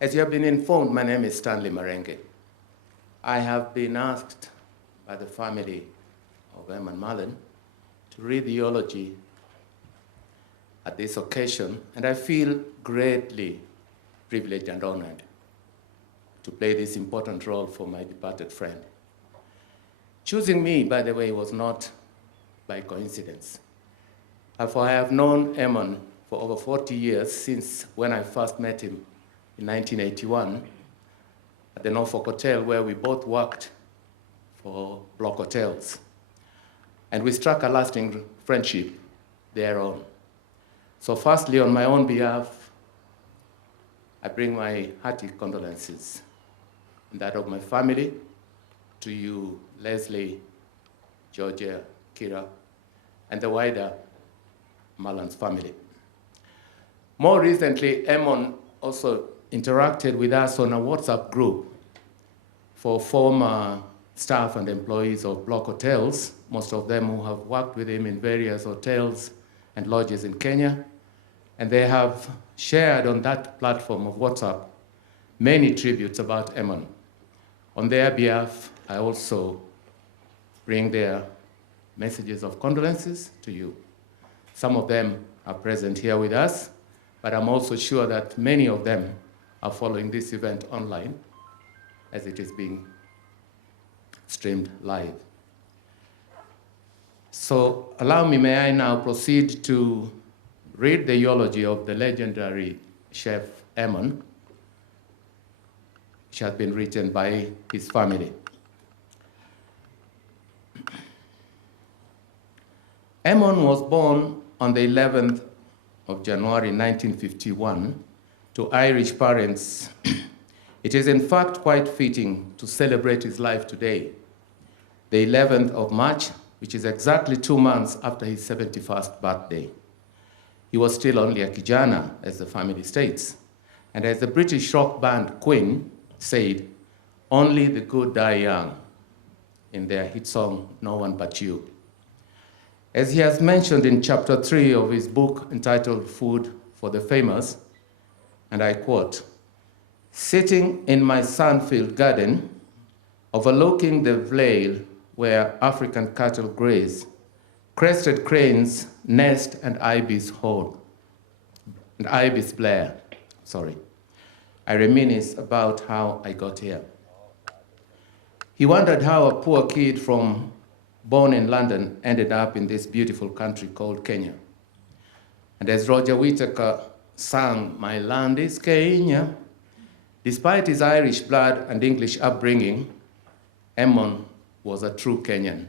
As you have been informed, my name is Stanley Marenge. I have been asked by the family of Mullan to read the eulogy at this occasion, and I feel greatly privileged and honored to play this important role for my departed friend. Choosing me, by the way, was not by coincidence. For I have known Eamon for over 40 years, since when I first met him in 1981 at the Norfolk Hotel, where we both worked for Block Hotels. And we struck a lasting friendship thereon. So firstly, on my own behalf, I bring my hearty condolences and that of my family to you, Leslie, Georgia, Kira, and the wider Mullan's family. More recently, Eamon also interacted with us on a WhatsApp group for former staff and employees of Block Hotels, most of them who have worked with him in various hotels and lodges in Kenya. And they have shared on that platform of WhatsApp many tributes about Eamon. On their behalf, I also bring their messages of condolences to you. Some of them are present here with us, but I'm also sure that many of them are following this event online as it is being streamed live. So allow me, may I now proceed to read the eulogy of the legendary chef Eamon, which has been written by his family. Eamon was born on the 11th of January 1951 to Irish parents. It is in fact quite fitting to celebrate his life today, the 11th of March, which is exactly 2 months after his 71st birthday. He was still only a kijana, as the family states. And as the British rock band Queen said, "Only the good die young," in their hit song, "No One But You." As he has mentioned in chapter 3 of his book entitled Food for the Famous, and I quote, "Sitting in my sun-filled garden, overlooking the vale where African cattle graze, crested cranes nest and ibis blare. I reminisce about how I got here." He wondered how a poor kid born in London ended up in this beautiful country called Kenya. And as Roger Whittaker sang, "My land is Kenya," despite his Irish blood and English upbringing, Eamon was a true Kenyan.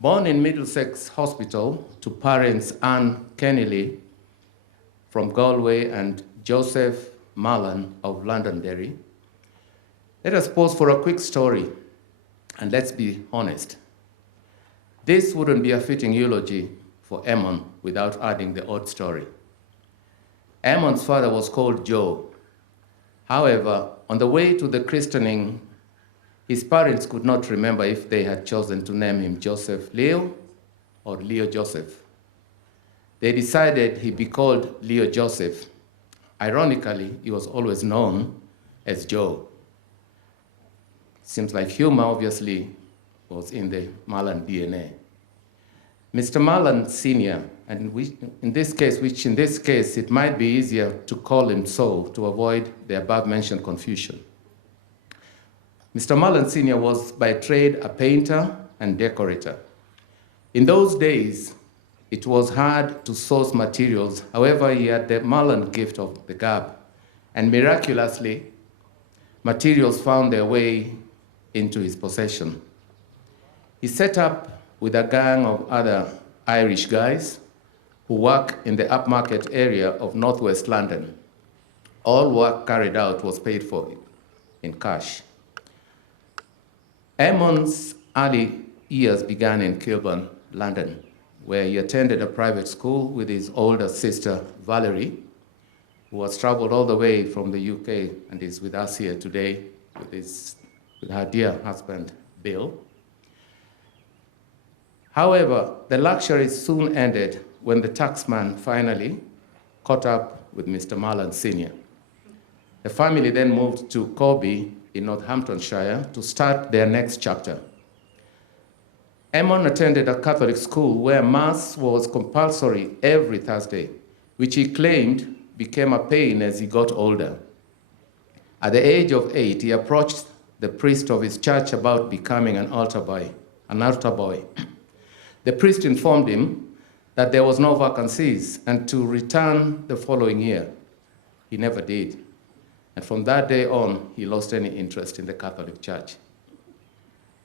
Born in Middlesex Hospital to parents Anne Kennelly from Galway and Joseph Mullan of Londonderry, let us pause for a quick story, and let's be honest. This wouldn't be a fitting eulogy for Eamon without adding the odd story. Eamon's father was called Joe. However, on the way to the christening, his parents could not remember if they had chosen to name him Joseph Leo or Leo Joseph. They decided he be called Leo Joseph. Ironically, he was always known as Joe. Seems like humor, obviously, was in the Mullan DNA. Mr. Mullan Sr., and in this case, it might be easier to call him so to avoid the above-mentioned confusion. Mr. Mullan Sr. was by trade a painter and decorator. In those days, it was hard to source materials. However, he had the Mullan gift of the gab, and miraculously, materials found their way into his possession. He set up with a gang of other Irish guys who work in the upmarket area of northwest London. All work carried out was paid for in cash. Eamon's early years began in Kilburn, London, where he attended a private school with his older sister, Valerie, who has traveled all the way from the UK and is with us here today with her dear husband, Bill. However, the luxuries soon ended when the taxman finally caught up with Mr. Mullan Sr. The family then moved to Corby in Northamptonshire to start their next chapter. Eamon attended a Catholic school where Mass was compulsory every Thursday, which he claimed became a pain as he got older. At the age of 8, he approached the priest of his church about becoming an altar boy. The priest informed him that there was no vacancies and to return the following year. He never did. And from that day on, he lost any interest in the Catholic Church.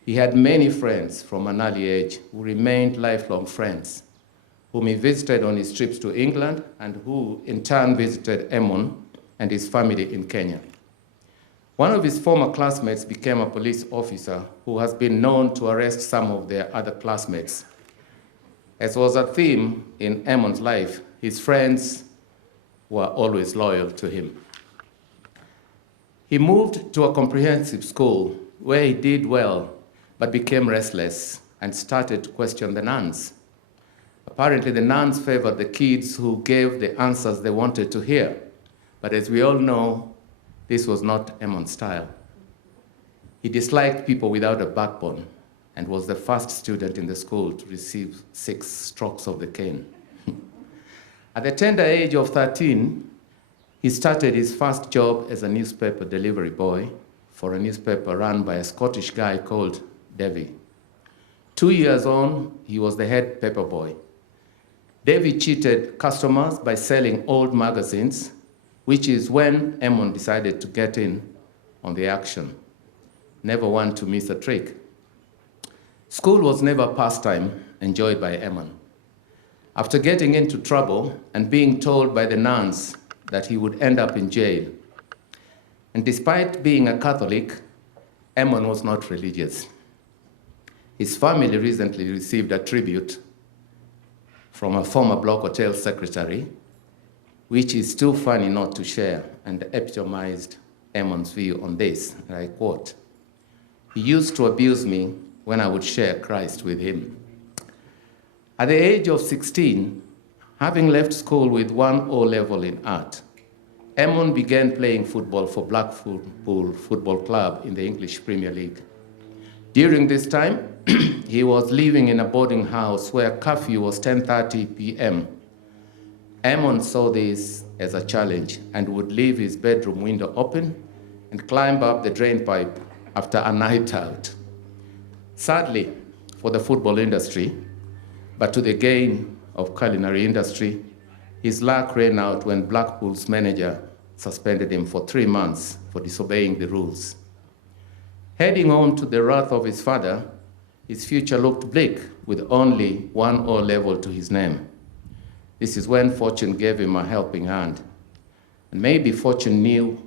He had many friends from an early age who remained lifelong friends, whom he visited on his trips to England and who in turn visited Eamon and his family in Kenya. One of his former classmates became a police officer who has been known to arrest some of their other classmates. As was a theme in Eamon's life, his friends were always loyal to him. He moved to a comprehensive school where he did well, but became restless and started to question the nuns. Apparently, the nuns favored the kids who gave the answers they wanted to hear. But as we all know, this was not Eamon's style. He disliked people without a backbone and was the first student in the school to receive 6 strokes of the cane. At the tender age of 13, he started his first job as a newspaper delivery boy for a newspaper run by a Scottish guy called Davy. 2 years on, he was the head paper boy. Davy cheated customers by selling old magazines, which is when Eamon decided to get in on the action. Never one to miss a trick. School was never a pastime enjoyed by Eamon. After getting into trouble and being told by the nuns that he would end up in jail, and despite being a Catholic, Eamon was not religious. His family recently received a tribute from a former Block Hotel secretary, which is too funny not to share, and epitomized Eamon's view on this, and I quote, "He used to abuse me when I would share Christ with him." At the age of 16, having left school with 1 O-level in art, Eamon began playing football for Blackpool Football Club in the English Premier League. During this time, he was living in a boarding house where curfew was 10:30 p.m. Eamon saw this as a challenge and would leave his bedroom window open and climb up the drain pipe after a night out. Sadly, for the football industry, but to the gain of culinary industry, his luck ran out when Blackpool's manager suspended him for 3 months for disobeying the rules. Heading home to the wrath of his father, his future looked bleak with only 1 O-level to his name. This is when fortune gave him a helping hand. And maybe fortune knew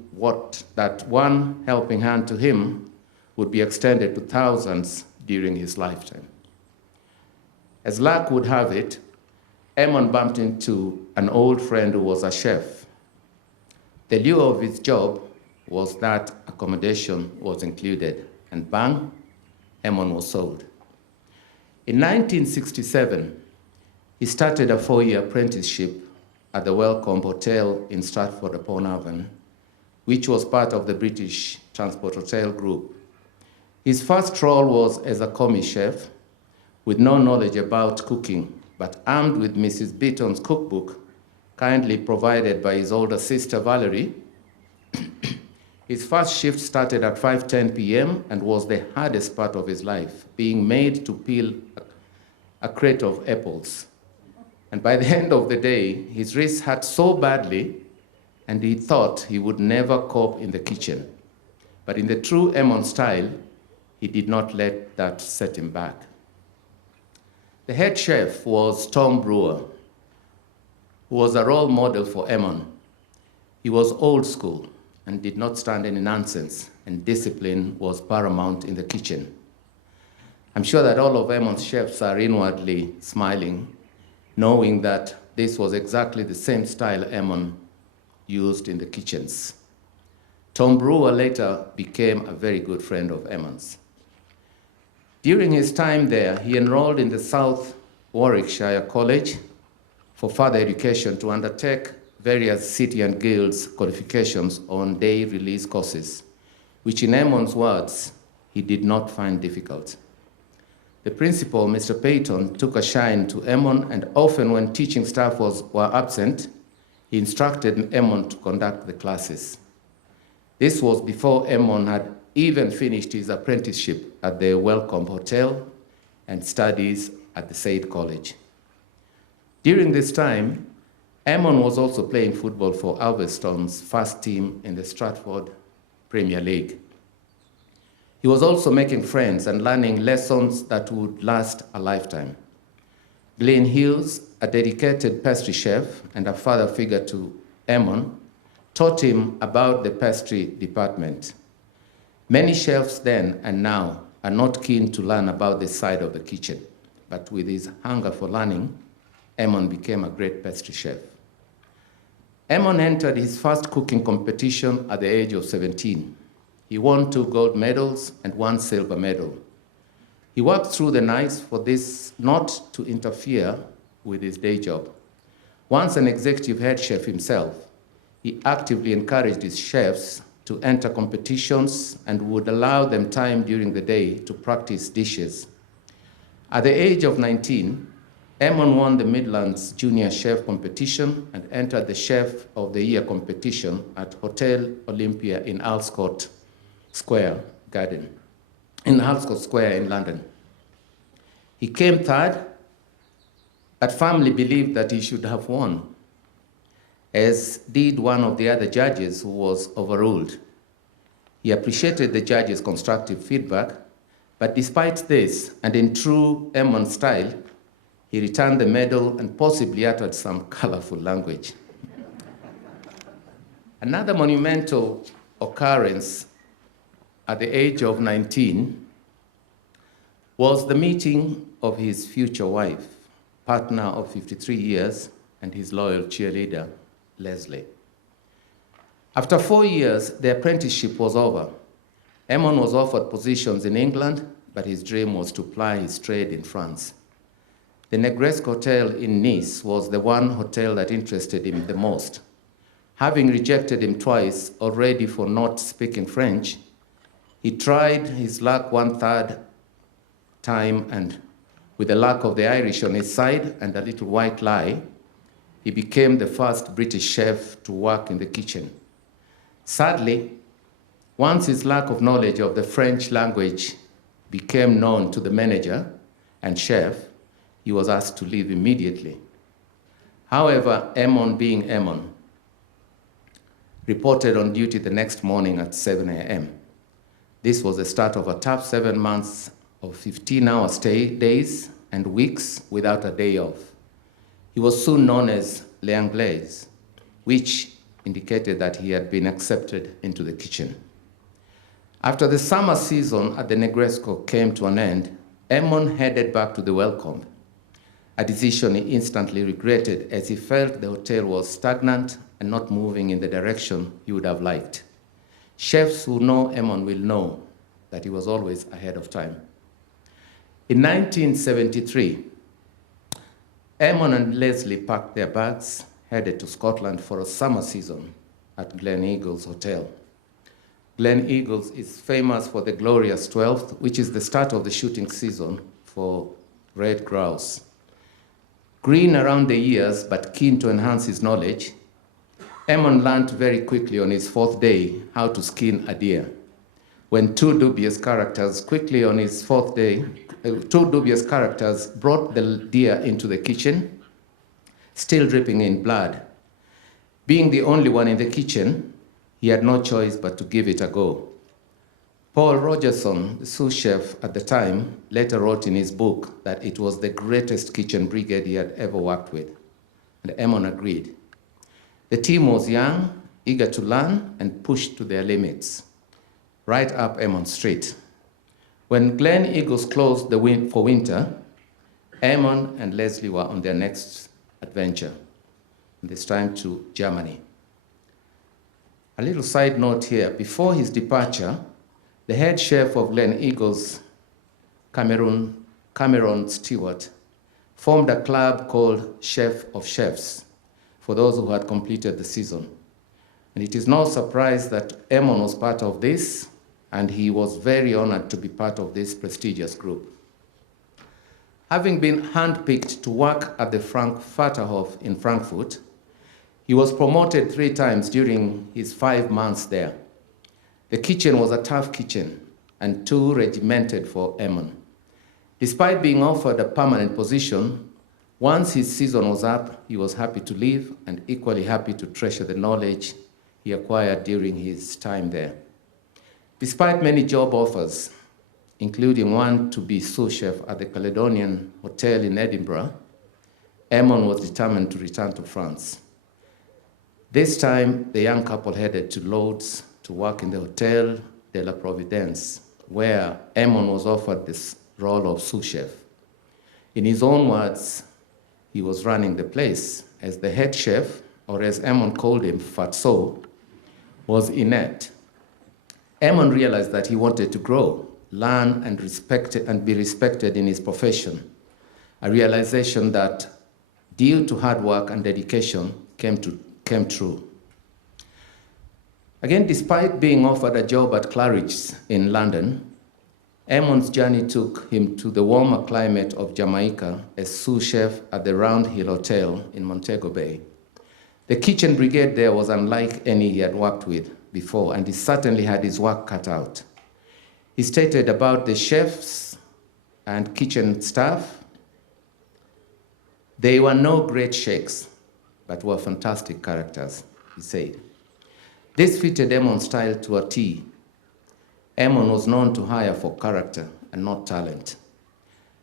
that one helping hand to him would be extended to thousands during his lifetime. As luck would have it, Eamon bumped into an old friend who was a chef. The lure of his job was that accommodation was included, and bang, Eamon was sold. In 1967, he started a 4-year apprenticeship at the Welcome Hotel in Stratford-upon-Avon, which was part of the British Transport Hotel Group. His first role was as a commis chef with no knowledge about cooking, but armed with Mrs. Beaton's cookbook, kindly provided by his older sister, Valerie. His first shift started at 5:10 p.m. and was the hardest part of his life, being made to peel a crate of apples. And by the end of the day, his wrists hurt so badly, and he thought he would never cope in the kitchen. But in the true Eamon style, he did not let that set him back. The head chef was Tom Brewer, who was a role model for Eamon. He was old school and did not stand any nonsense, and discipline was paramount in the kitchen. I'm sure that all of Eamon's chefs are inwardly smiling, knowing that this was exactly the same style Eamon used in the kitchens. Tom Brewer later became a very good friend of Eamon's. During his time there, he enrolled in the South Warwickshire College for further education to undertake various city and guilds qualifications on day release courses, which in Eamon's words, he did not find difficult. The principal, Mr. Payton, took a shine to Eamon, and often when teaching staff were absent, he instructed Eamon to conduct the classes. This was before Eamon had even finished his apprenticeship at the Welcome Hotel and studies at the Said College. During this time, Eamon was also playing football for Alveston's first team in the Stratford Premier League. He was also making friends and learning lessons that would last a lifetime. Glenn Hills, a dedicated pastry chef and a father figure to Eamon, taught him about the pastry department. Many chefs then and now are not keen to learn about this side of the kitchen, but with his hunger for learning, Eamon became a great pastry chef. Eamon entered his first cooking competition at the age of 17. He won 2 gold medals and 1 silver medal. He worked through the nights for this not to interfere with his day job. Once an executive head chef himself, he actively encouraged his chefs to enter competitions and would allow them time during the day to practice dishes. At the age of 19, Eamon won the Midlands Junior Chef Competition and entered the Chef of the Year competition at Hotel Olympia in Alscott Square in London. He came third, but family believed that he should have won, as did one of the other judges who was overruled. He appreciated the judge's constructive feedback, but despite this, and in true Eamon style, he returned the medal and possibly uttered some colorful language. Another monumental occurrence at the age of 19 was the meeting of his future wife, partner of 53 years, and his loyal cheerleader, Leslie. After 4 years, the apprenticeship was over. Eamon was offered positions in England, but his dream was to ply his trade in France. The Negresque Hotel in Nice was the one hotel that interested him the most. Having rejected him twice already for not speaking French, he tried his luck 1/3 time, and with the luck of the Irish on his side and a little white lie, he became the first British chef to work in the kitchen. Sadly, once his lack of knowledge of the French language became known to the manager and chef, he was asked to leave immediately. However, Eamon, being Eamon, reported on duty the next morning at 7 a.m. This was the start of a tough 7 months of 15-hour days and weeks without a day off. He was soon known as L'Anglaise, which indicated that he had been accepted into the kitchen. After the summer season at the Negresco came to an end, Eamon headed back to the Welcome, a decision he instantly regretted as he felt the hotel was stagnant and not moving in the direction he would have liked. Chefs who know Eamon will know that he was always ahead of time. In 1973, Eamon and Leslie packed their bags, headed to Scotland for a summer season at Glen Eagles Hotel. Glen Eagles is famous for the glorious 12th, which is the start of the shooting season for red grouse. Green around the ears, but keen to enhance his knowledge, Eamon learned very quickly on his 4th day how to skin a deer. When 2 dubious characters quickly on his 4th day, 2 dubious characters brought the deer into the kitchen, still dripping in blood. Being the only one in the kitchen, he had no choice but to give it a go. Paul Rogerson, the sous chef at the time, later wrote in his book that it was the greatest kitchen brigade he had ever worked with, and Eamon agreed. The team was young, eager to learn, and pushed to their limits, right up Eamon Street. When Glen Eagles closed for winter, Eamon and Leslie were on their next adventure, this time to Germany. A little side note here, before his departure, the head chef of Glen Eagles, Cameron Stewart, formed a club called Chef of Chefs for those who had completed the season. And it is no surprise that Emon was part of this, and he was very honored to be part of this prestigious group. Having been handpicked to work at the Frankfurterhof in Frankfurt, he was promoted 3 times during his 5 months there. The kitchen was a tough kitchen and too regimented for Emon. Despite being offered a permanent position, once his season was up, he was happy to leave and equally happy to treasure the knowledge he acquired during his time there. Despite many job offers, including one to be sous chef at the Caledonian Hotel in Edinburgh, Emon was determined to return to France. This time, the young couple headed to Lodz to work in the Hotel de la Providence, where Emon was offered this role of sous chef. In his own words, he was running the place, as the head chef, or as Emon called him, Fatso, was inept. Emon realized that he wanted to grow, learn, and be respected in his profession, a realization that, due to hard work and dedication, came true. Again, despite being offered a job at Claridge's in London, Emon's journey took him to the warmer climate of Jamaica as sous chef at the Round Hill Hotel in Montego Bay. The kitchen brigade there was unlike any he had worked with before, and he certainly had his work cut out. He stated about the chefs and kitchen staff, "They were no great sheikhs, but were fantastic characters," he said. This fitted Emon's style to a T. Emon was known to hire for character and not talent.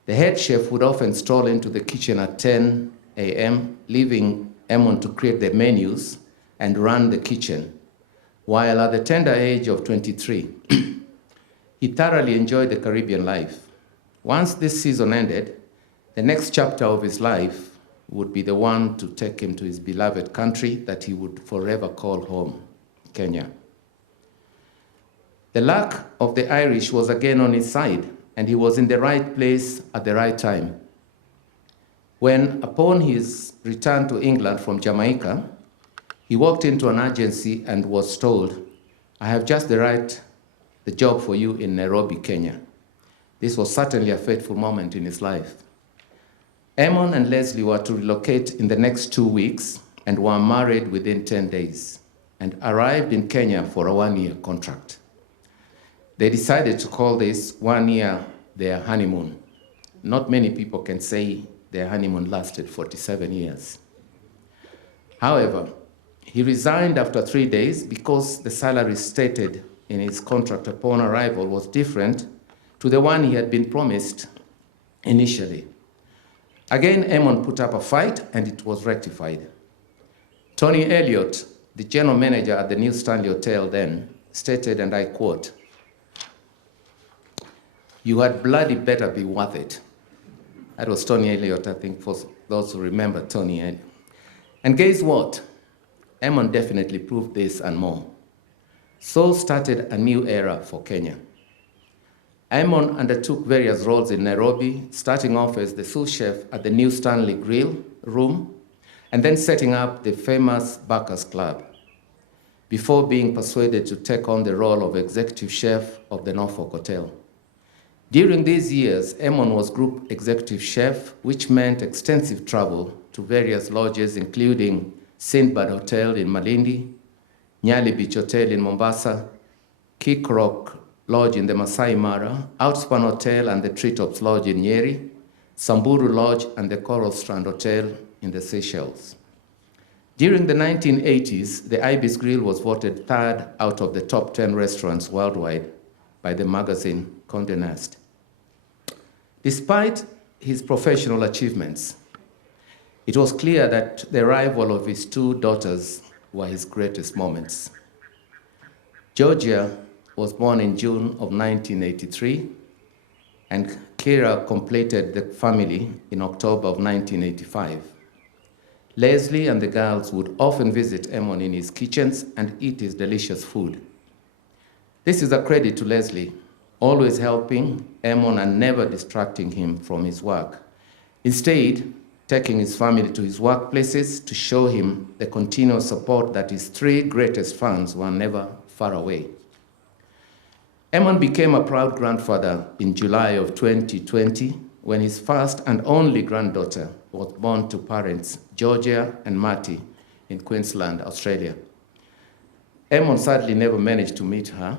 The head chef would often stroll into the kitchen at 10 a.m., leaving Emon to create the menus and run the kitchen, while at the tender age of 23, he thoroughly enjoyed the Caribbean life. Once this season ended, the next chapter of his life would be the one to take him to his beloved country that he would forever call home, Kenya. The luck of the Irish was again on his side, and he was in the right place at the right time. When, upon his return to England from Jamaica, he walked into an agency and was told, "I have just the job for you in Nairobi, Kenya." This was certainly a fateful moment in his life. Emon and Leslie were to relocate in the next 2 weeks and were married within 10 days and arrived in Kenya for a 1-year contract. They decided to call this 1 year their honeymoon. Not many people can say their honeymoon lasted 47 years. However, he resigned after 3 days because the salary stated in his contract upon arrival was different to the one he had been promised initially. Again, Emon put up a fight, and it was rectified. Tony Elliott, the general manager at the New Stanley Hotel then, stated, and I quote, "You had bloody better be worth it." That was Tony Elliott, I think, for those who remember Tony Elliott. And guess what? Emon definitely proved this and more. So started a new era for Kenya. Emon undertook various roles in Nairobi, starting off as the sous chef at the New Stanley Grill Room, and then setting up the famous Bacchus Club, before being persuaded to take on the role of executive chef of the Norfolk Hotel. During these years, Emon was group executive chef, which meant extensive travel to various lodges, including Sindbad Hotel in Malindi, Nyali Beach Hotel in Mombasa, Kick Rock Lodge in the Masai Mara, Outspan Hotel and the Treetops Lodge in Nyeri, Samburu Lodge and the Coral Strand Hotel in the Seychelles. During the 1980s, the Ibis Grill was voted 3rd out of the top 10 restaurants worldwide by the magazine Condé Nast. Despite his professional achievements, it was clear that the arrival of his 2 daughters were his greatest moments. Georgia was born in June of 1983, and Kira completed the family in October of 1985. Leslie and the girls would often visit Emon in his kitchens and eat his delicious food. This is a credit to Leslie, always helping Emon and never distracting him from his work. Instead, taking his family to his workplaces to show him the continuous support that his three greatest fans were never far away. Emon became a proud grandfather in July of 2020 when his first and only granddaughter was born to parents Georgia and Marty in Queensland, Australia. Emon sadly never managed to meet her.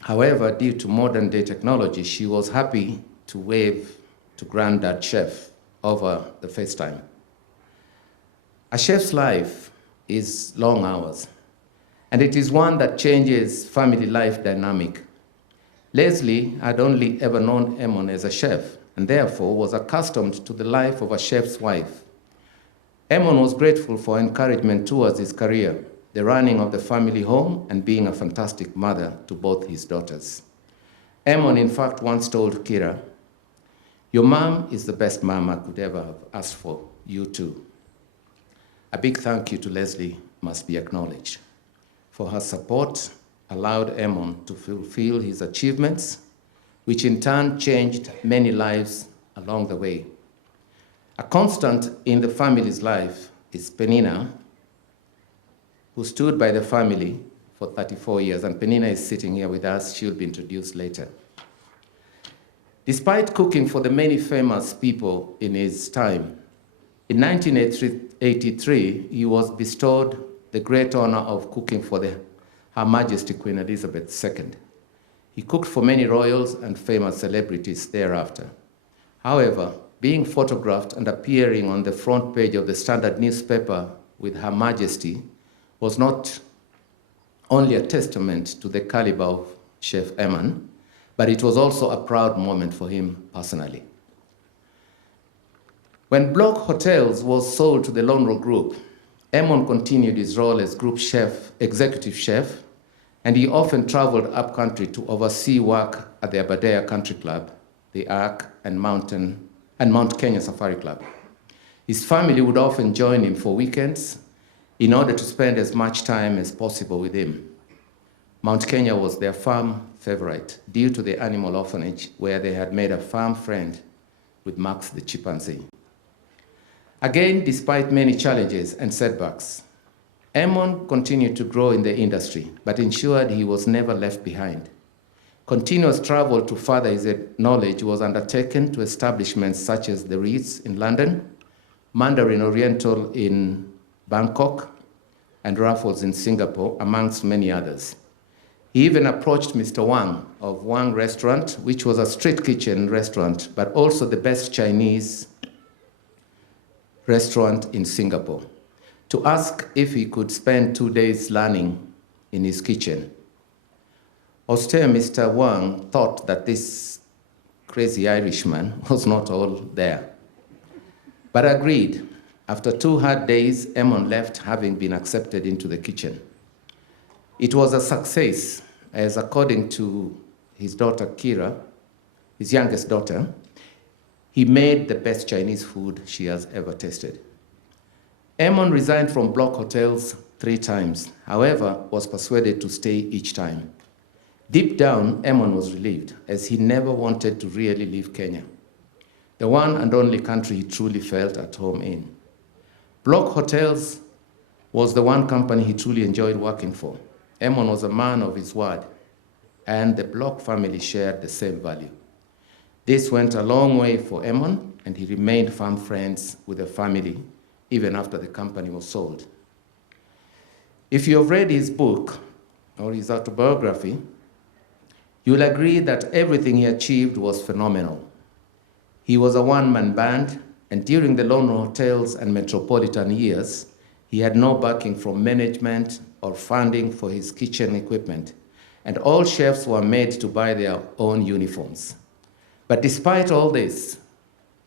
However, due to modern day technology, she was happy to wave to Granddad Chef over the FaceTime. A chef's life is long hours, and it is one that changes family life dynamic. Leslie had only ever known Emon as a chef, and therefore was accustomed to the life of a chef's wife. Emon was grateful for encouragement towards his career, the running of the family home, and being a fantastic mother to both his daughters. Emon, in fact, once told Kira, "Your mom is the best mom I could ever have asked for, you too." A big thank you to Leslie must be acknowledged, for her support allowed Emon to fulfill his achievements, which in turn changed many lives along the way. A constant in the family's life is Penina, who stood by the family for 34 years, and Penina is sitting here with us. She'll be introduced later. Despite cooking for the many famous people in his time, in 1983, he was bestowed the great honor of cooking for Her Majesty Queen Elizabeth II. He cooked for many royals and famous celebrities thereafter. However, being photographed and appearing on the front page of the Standard newspaper with Her Majesty was not only a testament to the caliber of Chef Emon, but it was also a proud moment for him personally. When Block Hotels was sold to the Lonro Group, Emon continued his role as group chef, executive chef, and he often traveled upcountry to oversee work at the Aberdare Country Club, the Ark, and Mount Kenya Safari Club. His family would often join him for weekends in order to spend as much time as possible with him. Mount Kenya was their farm favorite due to the animal orphanage where they had made a farm friend with Max the chimpanzee. Again, despite many challenges and setbacks, Emon continued to grow in the industry, but ensured he was never left behind. Continuous travel to further his knowledge was undertaken to establishments such as the Ritz in London, Mandarin Oriental in Bangkok, and Raffles in Singapore, amongst many others. He even approached Mr. Wang of Wang Restaurant, which was a street kitchen restaurant, but also the best Chinese restaurant in Singapore, to ask if he could spend 2 days learning in his kitchen. Austere Mr. Wang thought that this crazy Irishman was not all there, but agreed. After 2 hard days, Emon left, having been accepted into the kitchen. It was a success, as according to his daughter Kira, his youngest daughter, he made the best Chinese food she has ever tasted. Emon resigned from Block Hotels 3 times, however, was persuaded to stay each time. Deep down, Emon was relieved, as he never wanted to really leave Kenya, the one and only country he truly felt at home in. Block Hotels was the one company he truly enjoyed working for. Emon was a man of his word, and the Block family shared the same value. This went a long way for Emon, and he remained firm friends with the family even after the company was sold. If you have read his book or his autobiography, you will agree that everything he achieved was phenomenal. He was a one-man band, and during the Lonro Hotels and Metropolitan years, he had no backing from management or funding for his kitchen equipment, and all chefs were made to buy their own uniforms. But despite all this,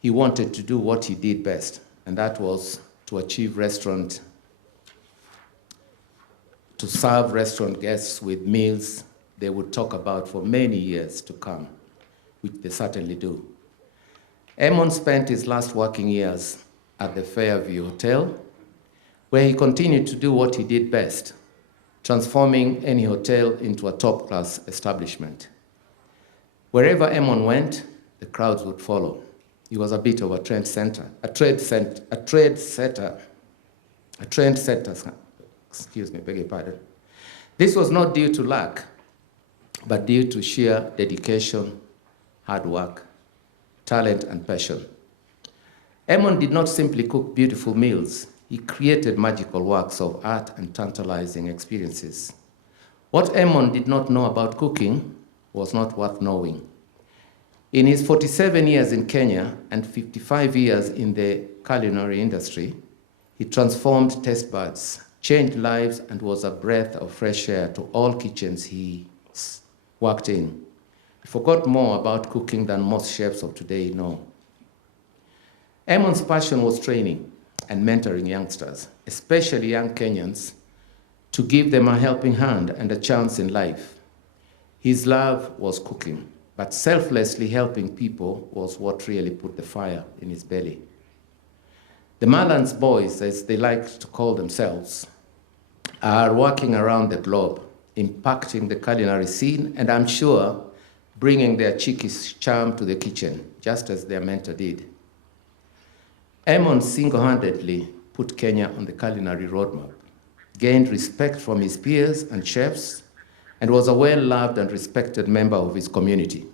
he wanted to do what he did best, and that was to serve restaurant guests with meals they would talk about for many years to come, which they certainly do. Emon spent his last working years at the Fairview Hotel, where he continued to do what he did best, transforming any hotel into a top-class establishment. Wherever Emon went, the crowds would follow. He was a bit of a trendsetter, excuse me, beg your pardon. This was not due to luck, but due to sheer dedication, hard work, talent, and passion. Eamon did not simply cook beautiful meals. He created magical works of art and tantalizing experiences. What Eamon did not know about cooking was not worth knowing. In his 47 years in Kenya and 55 years in the culinary industry, he transformed taste buds, changed lives, and was a breath of fresh air to all kitchens he worked in. He forgot more about cooking than most chefs of today know. Eamon's passion was training and mentoring youngsters, especially young Kenyans, to give them a helping hand and a chance in life. His love was cooking, but selflessly helping people was what really put the fire in his belly. The Mullan's boys, as they like to call themselves, are working around the globe, impacting the culinary scene, and I'm sure bringing their cheeky charm to the kitchen, just as their mentor did. Eamon single-handedly put Kenya on the culinary roadmap, gained respect from his peers and chefs, and was a well-loved and respected member of his community.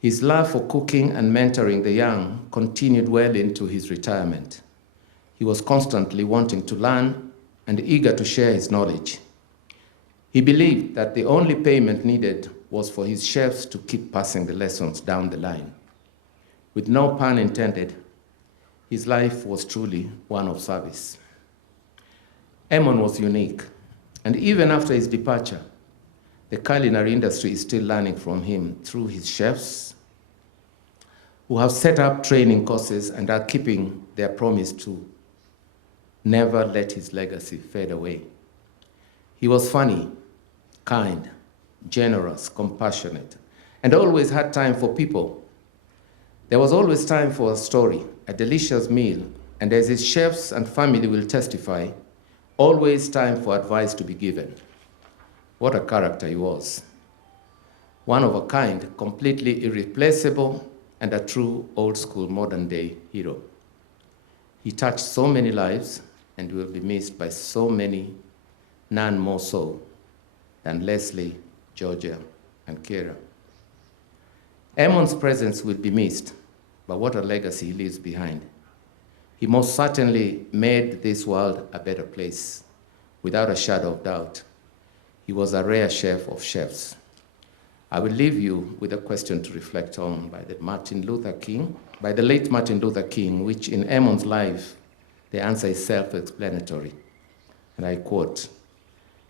His love for cooking and mentoring the young continued well into his retirement. He was constantly wanting to learn and eager to share his knowledge. He believed that the only payment needed was for his chefs to keep passing the lessons down the line. With no pun intended, his life was truly one of service. Eamon was unique, and even after his departure, the culinary industry is still learning from him through his chefs, who have set up training courses and are keeping their promise to never let his legacy fade away. He was funny, kind, generous, compassionate, and always had time for people. There was always time for a story, a delicious meal, and as his chefs and family will testify, always time for advice to be given. What a character he was. One of a kind, completely irreplaceable, and a true old-school modern-day hero. He touched so many lives and will be missed by so many, none more so than Leslie, Georgia, and Kira. Eamon's presence will be missed, but what a legacy he leaves behind. He most certainly made this world a better place, without a shadow of doubt. He was a rare chef of chefs. I will leave you with a question to reflect on by the late Martin Luther King, which in Eamon's life, the answer is self-explanatory. And I quote,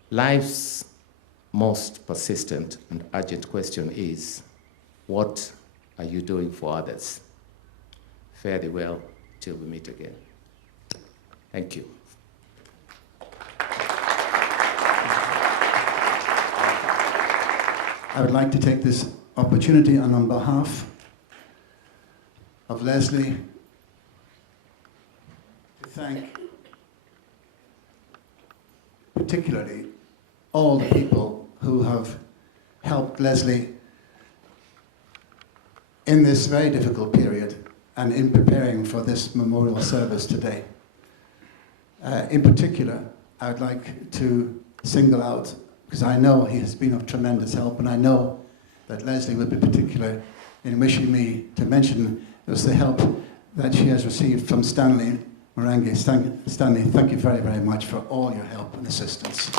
"Life's most persistent and urgent question is, what are you doing for others? Fare thee well till we meet again." Thank you. I would like to take this opportunity and on behalf of Leslie to thank particularly all the people who have helped Leslie in this very difficult period and in preparing for this memorial service today. In particular, I would like to single out, because I know he has been of tremendous help, and I know that Leslie would be particular in wishing me to mention was the help that she has received from Stanley Marenge. Stanley, thank you very, very much for all your help and assistance.